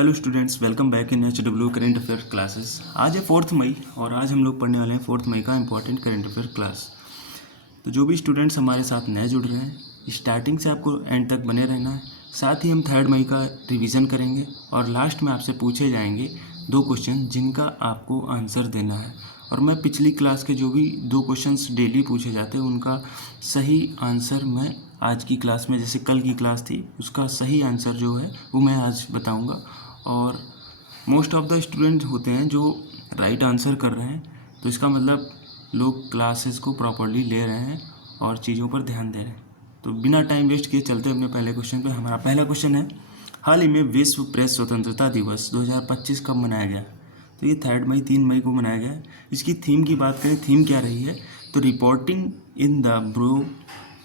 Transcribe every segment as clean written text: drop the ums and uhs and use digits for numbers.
Hello students, welcome back in HW current affair classes. आज है 4 मई और आज हम लोग पढ़ने वाले हैं 4 मई का इम्पॉर्टेंट करेंट अफेयर क्लास। तो जो भी स्टूडेंट्स हमारे साथ नए जुड़ रहे हैं, स्टार्टिंग से आपको एंड तक बने रहना है। साथ ही हम 3 मई का रिवीजन करेंगे और लास्ट में आपसे पूछे जाएंगे 2 क्वेश्चन जिनका आपको आंसर देना है। और मैं पिछली क्लास के जो भी 2 क्वेश्चंस डेली पूछे जाते हैं उनका सही आंसर मैं आज की क्लास में, जैसे कल की क्लास थी उसका सही आंसर जो है वो मैं आज बताऊंगा। और मोस्ट ऑफ द स्टूडेंट होते हैं जो राइट आंसर कर रहे हैं, तो इसका मतलब लोग क्लासेस को प्रॉपर्ली ले रहे हैं और चीज़ों पर ध्यान दे रहे हैं। तो बिना टाइम वेस्ट किए चलते हैं अपने पहले क्वेश्चन पे। हमारा पहला क्वेश्चन है, हाल ही में विश्व प्रेस स्वतंत्रता दिवस 2025 कब मनाया गया? तो ये 3 मई 3 मई को मनाया गया है। इसकी थीम की बात करें, थीम क्या रही है? तो reporting in the bro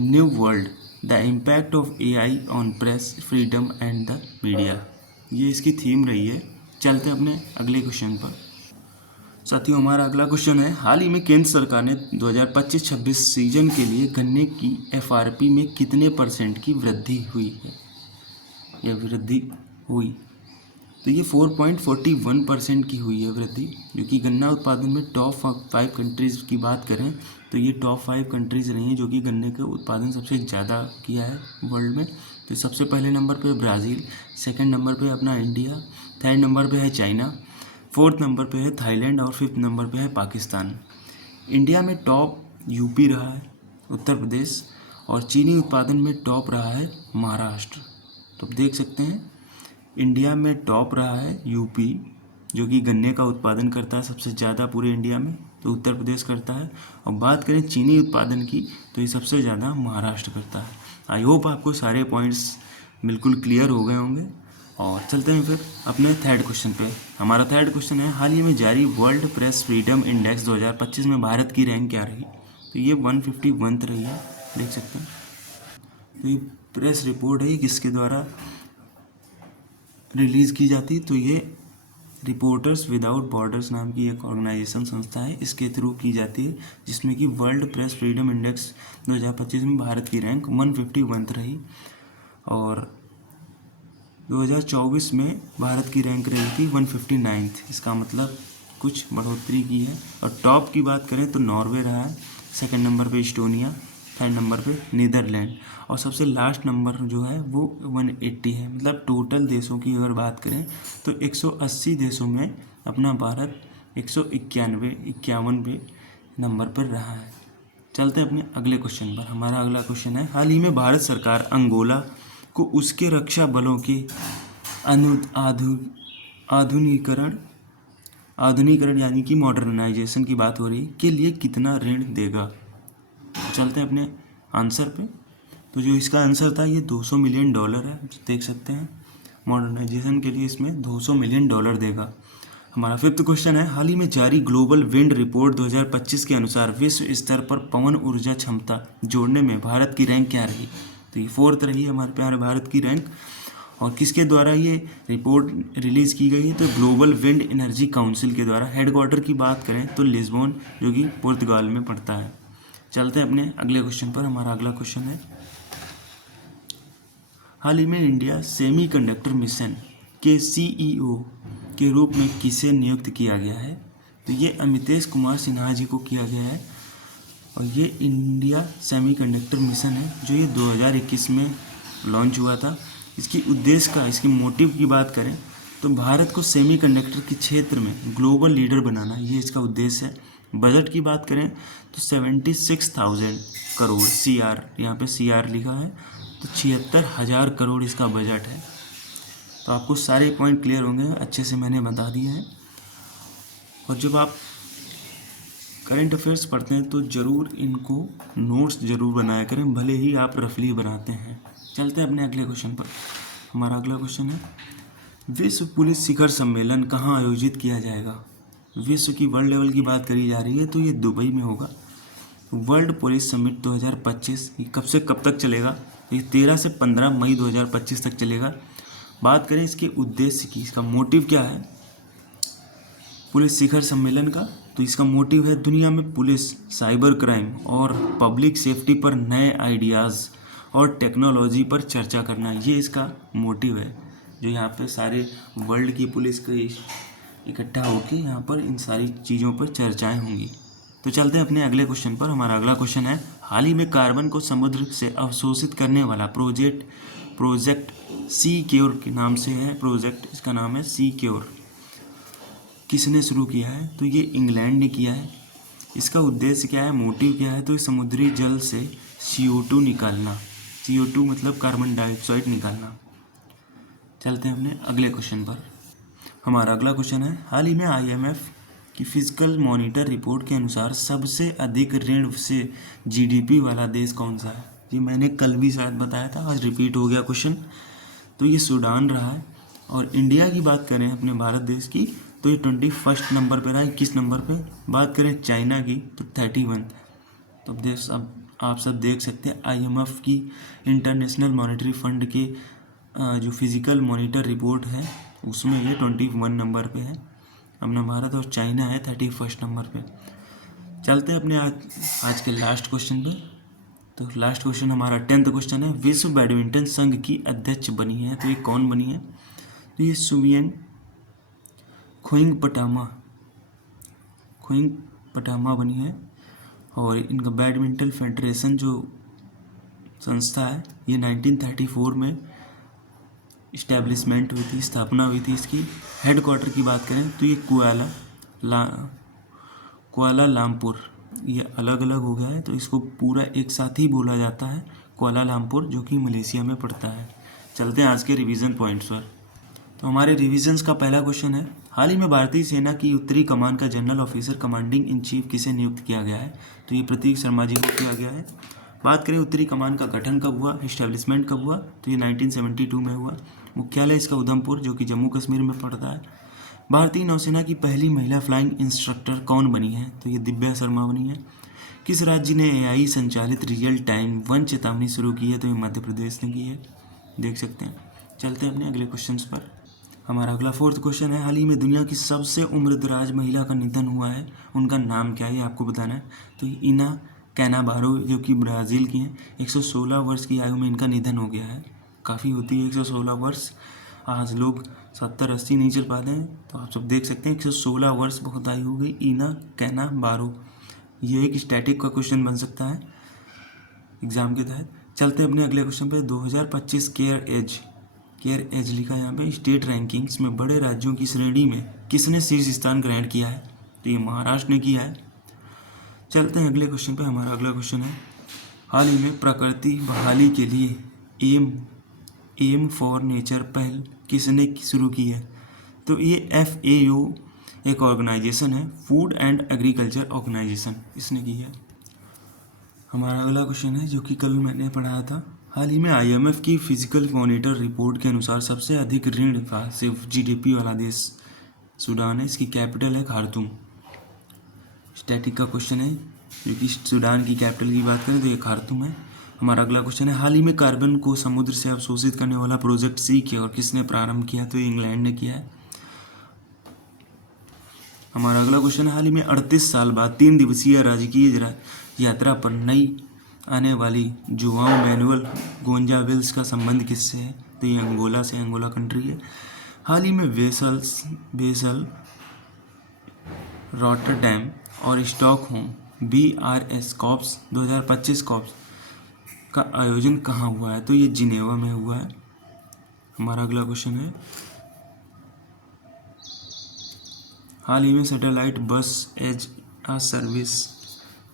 new world, the impact of AI on press freedom and the media, ये इसकी थीम रही है। चलते हैं अपने अगले क्वेश्चन पर। साथियों, हमारा अगला क्वेश्चन है, हाल ही में केंद्र सरकार ने 2025-26 सीजन के लिए गन्ने की FRP में कितने % की वृद्धि हुई है या वृद्धि हुई? तो ये 4.41% की हुई है वृद्धि, जो कि गन्ना उत्पादन में टॉप 5 कंट्रीज़ की बात करें तो ये टॉप 5 कंट्रीज़ रही हैं जो कि गन्ने का उत्पादन सबसे ज़्यादा किया है वर्ल्ड में। तो सबसे पहले नंबर पे ब्राज़ील, सेकंड नंबर पे अपना इंडिया, थर्ड नंबर पे है चाइना, फोर्थ नंबर पे है थाईलैंड और फिफ्थ नंबर पे है पाकिस्तान। इंडिया में टॉप यूपी रहा है, उत्तर प्रदेश, और चीनी उत्पादन में टॉप रहा है महाराष्ट्र। तो देख सकते हैं इंडिया में टॉप रहा है यूपी, जो कि गन्ने का उत्पादन करता है सबसे ज़्यादा पूरे इंडिया में, तो उत्तर प्रदेश करता है। और बात करें चीनी उत्पादन की तो ये सबसे ज़्यादा महाराष्ट्र करता है। आई होप आपको सारे पॉइंट्स बिल्कुल क्लियर हो गए होंगे। और चलते हैं फिर अपने थर्ड क्वेश्चन पे। हमारा थर्ड क्वेश्चन है, हाल ही में जारी वर्ल्ड प्रेस फ्रीडम इंडेक्स 2025 में भारत की रैंक क्या रही? तो ये 151 रही है, देख सकते हैं। तो ये प्रेस रिपोर्ट है, किसके द्वारा रिलीज़ की जाती? तो ये रिपोर्टर्स विदाउट बॉर्डर्स नाम की एक ऑर्गेनाइजेशन संस्था है, इसके थ्रू की जाती है, जिसमें कि वर्ल्ड प्रेस फ्रीडम इंडेक्स 2025 में भारत की रैंक 151 रही। और 2024 में भारत की रैंक रही थी 159। इसका मतलब कुछ बढ़ोतरी की है। और टॉप की बात करें तो नॉर्वे रहा है, सेकंड नंबर पे इस्टोनिया, थर्ड नंबर पे नीदरलैंड, और सबसे लास्ट नंबर जो है वो 180 है। मतलब टोटल देशों की अगर बात करें तो 180 देशों में अपना भारत 191 नंबर पर रहा है। चलते हैं अपने अगले क्वेश्चन पर। हमारा अगला क्वेश्चन है, हाल ही में भारत सरकार अंगोला को उसके रक्षा बलों के आधुनिकीकरण यानी कि मॉडर्नाइजेशन की बात हो रही के लिए कितना ऋण देगा? चलते हैं अपने आंसर पे। तो जो इसका आंसर था ये $200 मिलियन है, देख सकते हैं। मॉडर्नाइजेशन के लिए इसमें $200 मिलियन देगा। हमारा फिफ्थ क्वेश्चन है, हाल ही में जारी ग्लोबल विंड रिपोर्ट 2025 के अनुसार विश्व स्तर पर पवन ऊर्जा क्षमता जोड़ने में भारत की रैंक क्या रही? तो ये 4th रही है हमारे प्यारे भारत की रैंक। और किसके द्वारा ये रिपोर्ट रिलीज़ की गई है? तो ग्लोबल विंड एनर्जी काउंसिल के द्वारा। हेडक्वार्टर की बात करें तो लिस्बोन, जो कि पुर्तगाल में पड़ता है। चलते हैं अपने अगले क्वेश्चन पर। हमारा अगला क्वेश्चन है, हाल ही में इंडिया सेमीकंडक्टर मिशन के CEO के रूप में किसे नियुक्त किया गया है? तो ये अमितेश कुमार सिन्हा जी को किया गया है। और ये इंडिया सेमीकंडक्टर मिशन है जो ये 2021 में लॉन्च हुआ था। इसकी उद्देश्य का, इसकी मोटिव की बात करें तो भारत को सेमीकंडक्टर के क्षेत्र में ग्लोबल लीडर बनाना, ये इसका उद्देश्य है। बजट की बात करें तो 76,000 करोड़, CR, यहाँ पे CR लिखा है, तो 76,000 करोड़ इसका बजट है। तो आपको सारे पॉइंट क्लियर होंगे, अच्छे से मैंने बता दिए हैं। और जब आप करंट अफेयर्स पढ़ते हैं तो ज़रूर इनको नोट्स ज़रूर बनाया करें, भले ही आप रफली बनाते हैं। चलते हैं अपने अगले क्वेश्चन पर। हमारा अगला क्वेश्चन है, विश्व पुलिस शिखर सम्मेलन कहाँ आयोजित किया जाएगा? विश्व की वर्ल्ड लेवल की बात करी जा रही है तो ये दुबई में होगा। वर्ल्ड पुलिस समिट 2025 ये कब से कब तक चलेगा? ये 13 से 15 मई 2025 तक चलेगा। बात करें इसके उद्देश्य की, इसका मोटिव क्या है पुलिस शिखर सम्मेलन का? तो इसका मोटिव है दुनिया में पुलिस, साइबर क्राइम और पब्लिक सेफ्टी पर नए आइडियाज़ और टेक्नोलॉजी पर चर्चा करना, ये इसका मोटिव है। जो यहाँ पे सारे वर्ल्ड की पुलिस के इकट्ठा होकर यहाँ पर इन सारी चीज़ों पर चर्चाएं होंगी। तो चलते हैं अपने अगले क्वेश्चन पर। हमारा अगला क्वेश्चन है, हाल ही में कार्बन को समुद्र से अवशोषित करने वाला प्रोजेक्ट सी क्योर के नाम से है। प्रोजेक्ट इसका नाम है सी क्योर। किसने शुरू किया है? तो ये इंग्लैंड ने किया है। इसका उद्देश्य क्या है, मोटिव क्या है? तो समुद्री जल से CO2 निकालना। CO2 मतलब कार्बन डाइऑक्साइड निकालना। चलते हैं अपने अगले क्वेश्चन पर। हमारा अगला क्वेश्चन है, हाल ही में IMF की फिजिकल मॉनिटर रिपोर्ट के अनुसार सबसे अधिक ऋण से GDP वाला देश कौन सा है? ये मैंने कल भी शायद बताया था, आज रिपीट हो गया क्वेश्चन। तो ये सूडान रहा है। और इंडिया की बात करें अपने भारत देश की, तो ये 21 नंबर पर रहा है। 21 नंबर पे। बात करें चाइना की तो 31। तो अब आप सब देख सकते हैं IMF की इंटरनेशनल मॉनेटरी फंड के जो फिजिकल मॉनिटर रिपोर्ट है उसमें ये 21 नंबर पे है अपना भारत, और चाइना है 31 नंबर पे। चलते हैं अपने आज के लास्ट क्वेश्चन पे। तो लास्ट क्वेश्चन हमारा 10th क्वेश्चन है, विश्व बैडमिंटन संघ की अध्यक्ष बनी है। तो ये कौन बनी है? तो ये सुवियन खोइंग-पटामा बनी है। और इनका बैडमिंटन फेडरेशन जो संस्था है ये 1934 में इस्टेब्लिशमेंट हुई थी, स्थापना हुई थी इसकी। हेडक्वार्टर की बात करें तो ये कुआलालंपुर, ये अलग अलग हो गया है तो इसको पूरा एक साथ ही बोला जाता है, कुआलालंपुर, जो कि मलेशिया में पड़ता है। चलते हैं आज के रिवीजन पॉइंट्स पर। तो हमारे रिवीजन्स का पहला क्वेश्चन है, हाल ही में भारतीय सेना की उत्तरी कमान का general officer commanding in chief किसे नियुक्त किया गया है? तो ये प्रतीक शर्मा जी को किया गया है। बात करें उत्तरी कमान का गठन कब हुआ, इस्टेब्लिशमेंट कब हुआ? तो ये 1972 में हुआ। मुख्यालय इसका उधमपुर, जो कि जम्मू कश्मीर में पड़ता है। भारतीय नौसेना की पहली महिला फ्लाइंग इंस्ट्रक्टर कौन बनी है? तो ये दिव्या शर्मा बनी है। किस राज्य ने AI संचालित रियल टाइम वन चेतावनी शुरू की है? तो ये मध्य प्रदेश ने की है, देख सकते हैं। चलते हैं अपने अगले क्वेश्चन पर। हमारा अगला 4th क्वेश्चन है, हाल ही में दुनिया की सबसे उम्रदराज महिला का निधन हुआ है, उनका नाम क्या है? ये आपको बताना है। तो इना कैनाबारो, जो कि ब्राज़ील की हैं। 116 वर्ष की आयु में इनका निधन हो गया है। काफ़ी होती है 116 वर्ष, आज लोग 70-80 नहीं चल पाते हैं। तो आप सब देख सकते हैं 116 वर्ष बहुत आयु हो गई। इना कैनाबारो, ये एक स्टैटिक का क्वेश्चन बन सकता है एग्जाम के तहत। चलते हैं अपने अगले क्वेश्चन पे। 2025 केयर एज लिखा है यहाँ पे। स्टेट रैंकिंग्स में बड़े राज्यों की श्रेणी में किसने शीर्ष स्थान ग्रहण किया है? तो ये महाराष्ट्र ने किया है। चलते हैं अगले क्वेश्चन पे। हमारा अगला क्वेश्चन है, हाल ही में प्रकृति बहाली के लिए एम फॉर नेचर पहल किसने शुरू की है? तो ये FAO एक ऑर्गेनाइजेशन है, फूड एंड एग्रीकल्चर ऑर्गेनाइजेशन, इसने की है। हमारा अगला क्वेश्चन है जो कि कल मैंने पढ़ाया था, हाल ही में IMF की फिजिकल मॉनिटर रिपोर्ट के अनुसार सबसे अधिक ऋण का सिर्फ GDP वाला देश सूडान है। इसकी कैपिटल है खार्तूम। स्टैटिक का क्वेश्चन है, जो कि सूडान की कैपिटल की बात करें तो ये खार्तूम है। हमारा अगला क्वेश्चन है, हाल ही में कार्बन को समुद्र से अवशोषित करने वाला प्रोजेक्ट सी किया और किसने प्रारंभ किया? तो इंग्लैंड ने किया है। हमारा अगला क्वेश्चन है, हाल ही में 38 साल बाद 3 दिवसीय राजकीय यात्रा पर नई आने वाली जुआओ मैनुअल गोंजावेल्स का संबंध किससे है? तो ये अंगोला से, अंगोला कंट्री है। हाल ही में बेसल, रॉटरडैम और स्टॉकहोम BRS कॉप्स 2025 कॉप्स का आयोजन कहाँ हुआ है? तो ये जिनेवा में हुआ है। हमारा अगला क्वेश्चन है, हाल ही में सैटेलाइट बस एज आ सर्विस,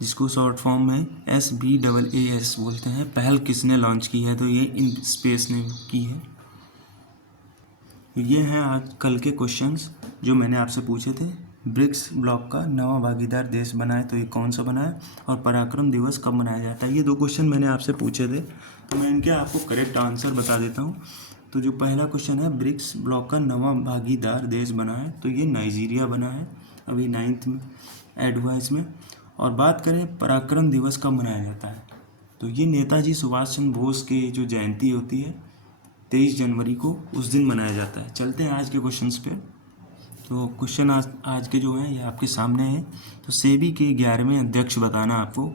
जिसको शॉर्ट फॉर्म में SBAAS बोलते हैं, पहल किसने लॉन्च की है? तो ये इन स्पेस ने की है। ये हैं आज कल के क्वेश्चंस जो मैंने आपसे पूछे थे। ब्रिक्स ब्लॉक का नवा भागीदार देश बना है, तो ये कौन सा बना है? और पराक्रम दिवस कब मनाया जाता है? ये 2 क्वेश्चन मैंने आपसे पूछे थे, तो मैं इनके आपको करेक्ट आंसर बता देता हूँ। तो जो पहला क्वेश्चन है, ब्रिक्स ब्लॉक का नवा भागीदार देश बना है, तो ये नाइजीरिया बना है, अभी 9th में ऐड हुआ है इसमें। और बात करें पराक्रम दिवस कब मनाया जाता है, तो ये नेताजी सुभाष चंद्र बोस की जो जयंती होती है 23 जनवरी को, उस दिन मनाया जाता है। चलते हैं आज के क्वेश्चंस पे। तो क्वेश्चन आज के जो हैं ये आपके सामने हैं। तो सेबी के 11वें अध्यक्ष बताना आपको,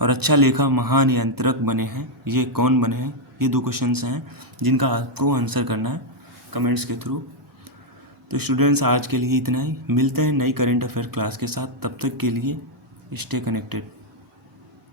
और अच्छा लेखा महानियंत्रक बने हैं, ये कौन बने हैं? ये 2 क्वेश्चंस हैं जिनका आपको आंसर करना है। कमेंट्स के थ्रू। तो स्टूडेंट्स आज के लिए इतना ही, मिलते हैं नई करेंट अफेयर क्लास के साथ, तब तक के लिए स्टे कनेक्टेड।